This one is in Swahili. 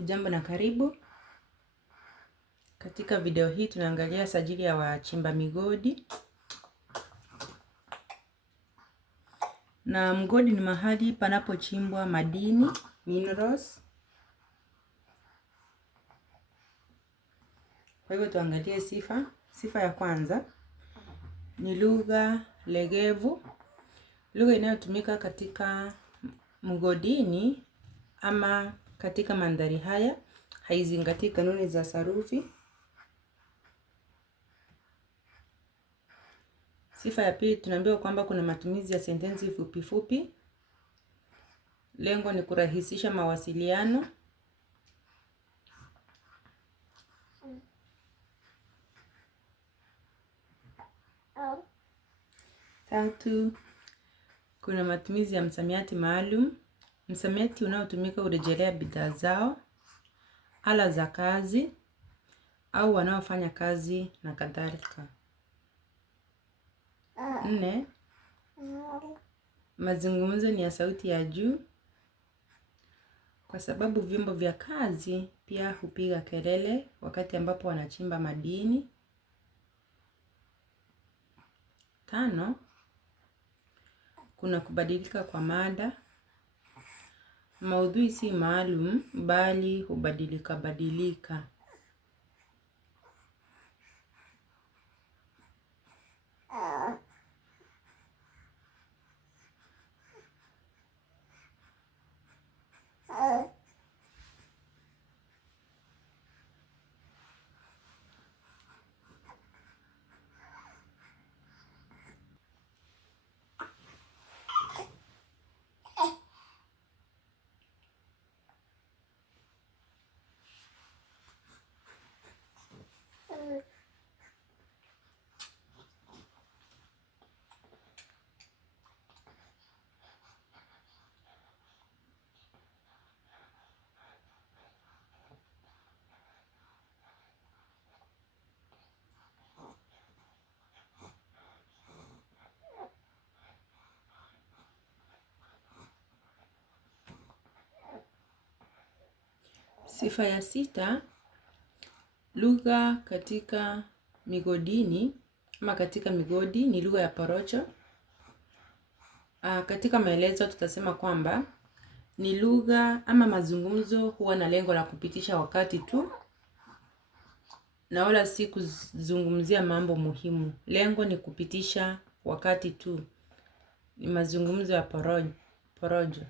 Hujambo na karibu. Katika video hii tunaangalia sajili ya wachimba migodi. Na mgodi ni mahali panapochimbwa madini, minerals. Kwa hivyo tuangalie sifa. Sifa ya kwanza ni lugha legevu. Lugha inayotumika katika mgodini ama katika mandhari haya haizingatii kanuni za sarufi. Sifa ya pili tunaambiwa kwamba kuna matumizi ya sentensi fupi fupi. Lengo ni kurahisisha mawasiliano. Tatu, kuna matumizi ya msamiati maalum. Msamiati unaotumika urejelea bidhaa zao, ala za kazi, au wanaofanya kazi na kadhalika. 4, mazungumzo ni ya sauti ya juu, kwa sababu vyombo vya kazi pia hupiga kelele wakati ambapo wanachimba madini. 5, kuna kubadilika kwa mada. Maudhui si maalum bali hubadilika badilika. 6, ya sita, lugha katika migodini ama katika migodi ni lugha ya porojo. Katika maelezo tutasema kwamba ni lugha ama mazungumzo huwa na lengo la kupitisha wakati tu na wala si kuzungumzia mambo muhimu. Lengo ni kupitisha wakati tu. Ni mazungumzo ya porojo.